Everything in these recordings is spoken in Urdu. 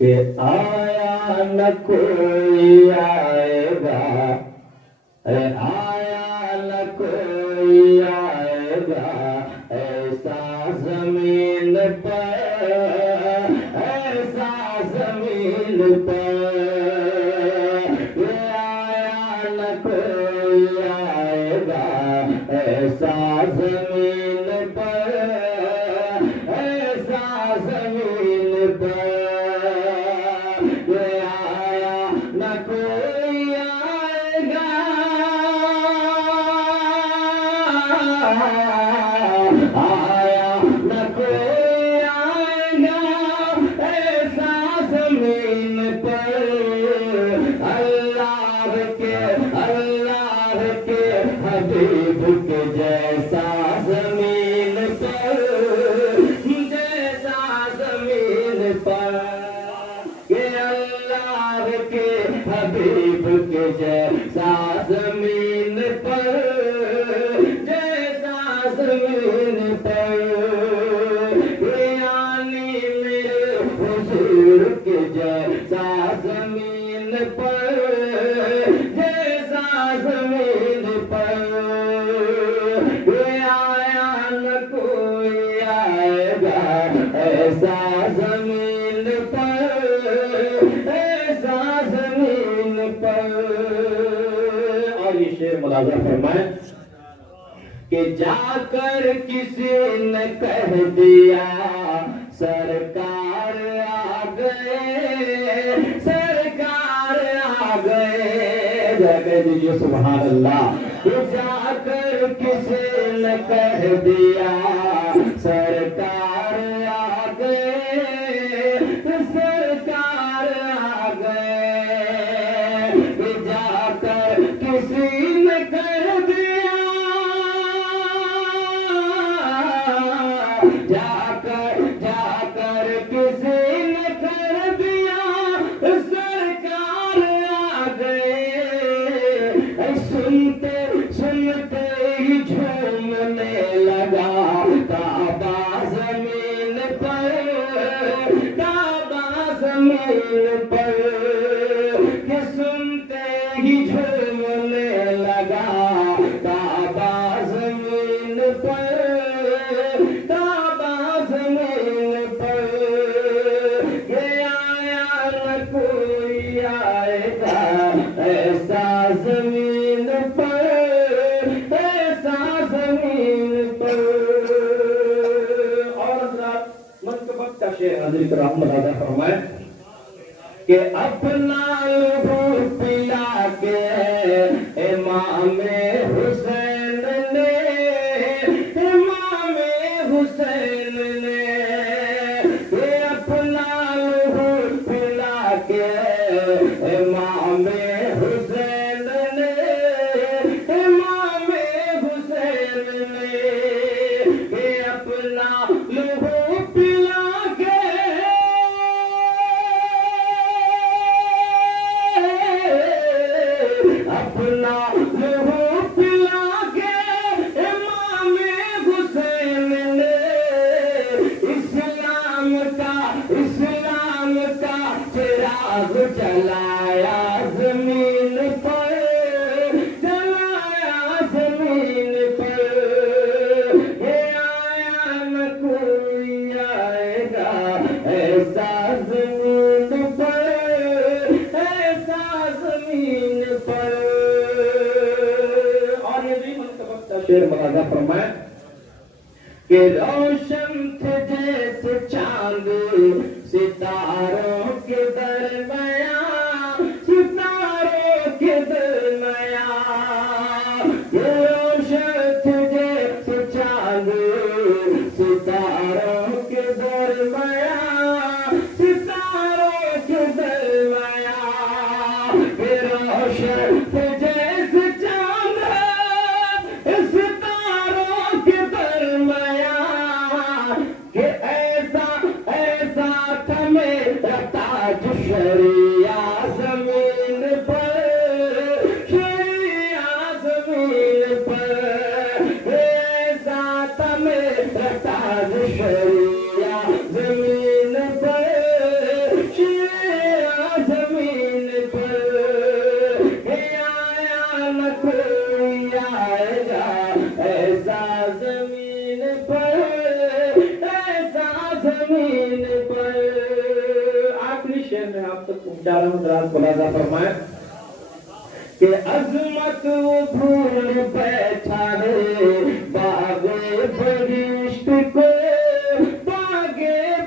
کہ آیا نہ کوئی آئے گا، آیا نہ کوئی آئے گا ایسا زمین پر، ایسا زمین پر، آیا نہ کوئی آئے گا ایسا زمین پر، ایسا زمین پر، آیا نہ کوئی آئے گا، آیا نہ کوئی آئے گا ایسا زمین پر، اللہ کے حبیب کے جیسا زمین پر، جیسا زمین پر، کہ اللہ کے حبیب کے جیسا زمین پر، جیسا زمین پر، یعنی میرے حضور کے جیسا زمین پر، جیسا زمین پر، آیا نہ کوئی آئے گا ایسا زمین پر، ایسا زمین پر۔ اور یہ شعر ملاحظہ فرمائیں کہ جا کر کسی نے کہہ دیا سرکار آ گئے، سرکار آ گئے، کہہ دیجیے سبحان اللہ، کہ جا کر کسی نے کہہ دیا سرکار آ گئے، سرکار آ گئے، کہ جا کر کسی نے کہہ دیا، جا کر کسی نے کہہ دیا سرکار آ گئے، سنتے سنتے ہی جھومنے لگا کعبہ زمین پر، کعبہ زمین پر، کہ سنتے ہی جھومنے لگا کعبہ زمین پر، کعبہ زمین پر، کہ آیا نہ کوئی آئے گا ایسا زمین پر، ایسا زمین پر۔ اور حضرات منقبت کا شعر حضرت رحمت ادا فرمائے کہ اپنا لہو پلا کے امام حسین نے، امام حسین نے، کہ اپنا لہو پلا کے امام حسین نے، امام حسین نے، کہ اپنا لہو پلا کے اپنا لہو پلا کے امام حسین نے، اسلام کا چراغ جلایا زمین پر، جلایا زمین پر، یہ آیا نہ کوئی آئے گا ایسا زمین پر، ایسا زمین پر۔ اور یہ بھی منقبت کا شعر ملاحظہ فرمائیں کہ روشن تھے جیسے چاند ستاروں کے درمیان، ستاروں کے درمیان، یہ روشن تھے جیسے چاند ستاروں کے درمیان، ستاروں کے درمیان، یہ روشن تھے جیسے چاند ستاروں کے درمیان، کہ ایسا تھا میرا تاج شریعہ زمین پر، شریعہ زمین پر، ایسا تھا میرا تاج شریعہ زمین پر، شریعہ شعر میں آپ تک پہنچا رہا ہوں، ذرا خلاصہ فرمائیں کہ عظمت وہ بھول بیٹھا ہے باغ بہشت کو، باغ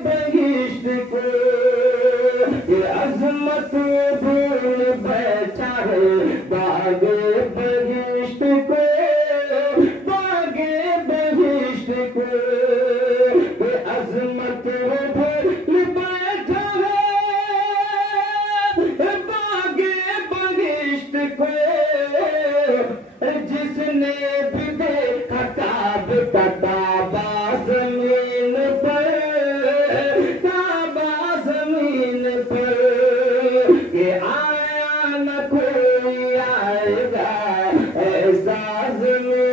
بہشت کو، یہ عظمت وہ بھول بیٹھا ہے باغ بہشت کو، باغ بہشت کو، یہ عظمت وہ بھول بیٹھا ہے باغ بہشت کو، جس نے بھی دیکھا کعبہ کعبہ زمین پر، کعبہ زمین پر، کہ آیا نہ کوئی آئے گا ایسا زمین